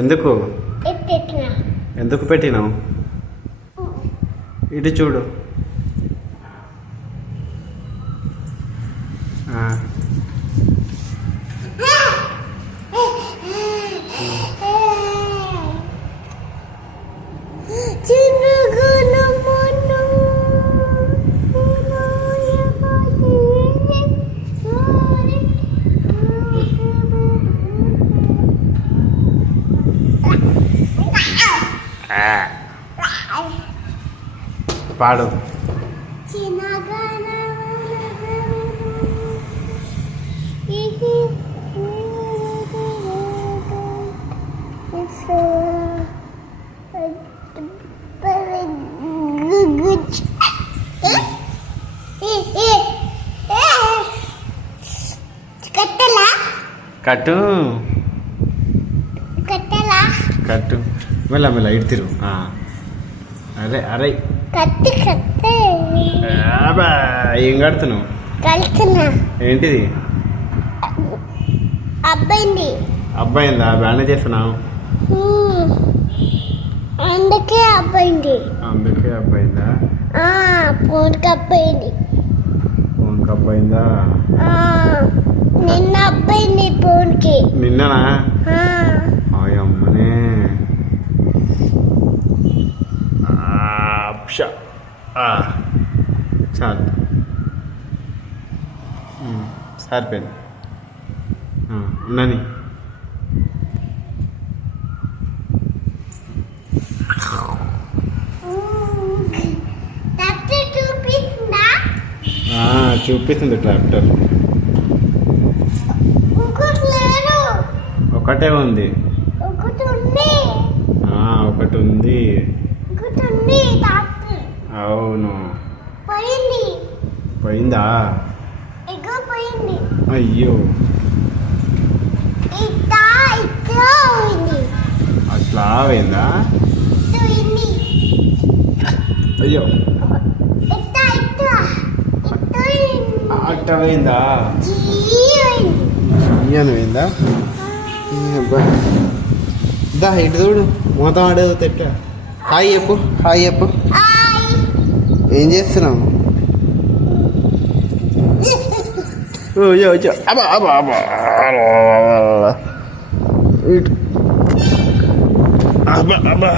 ఎందుకు ఎందుకు పెట్టినావు? ఇటు చూడు. పాడు. కట్టు కట్టు మెల్ల మెల్ల ఇటు తిరుగు. అరే అరే ఏం కడుతున్నావు? ఏంటిది? అబ్బాయిందా? బాగానే చేస్తున్నావు. అందుకే అబ్బాయిందా? ఫోన్కి అబ్బాయిందా? నిన్న అబ్బాయింది ఫోన్కి. నిన్ననా? అమ్మనే చాలు సరిపోయింది. ఉన్నది చూపిస్తుంది ట్రాక్టర్. ఒకటే ఉంది. ఒకటి ఉంది. అవును. పోయిందా? అయ్యో అట్లా పోయిందా? అయ్యో అట్ట పోయిందా? పోయిందా? దా ఇటు చూడు. మొత్తం ఆడేది తెట్ట. హాయ్ చెప్పు. ఏం చేస్తున్నావు? అబ్బా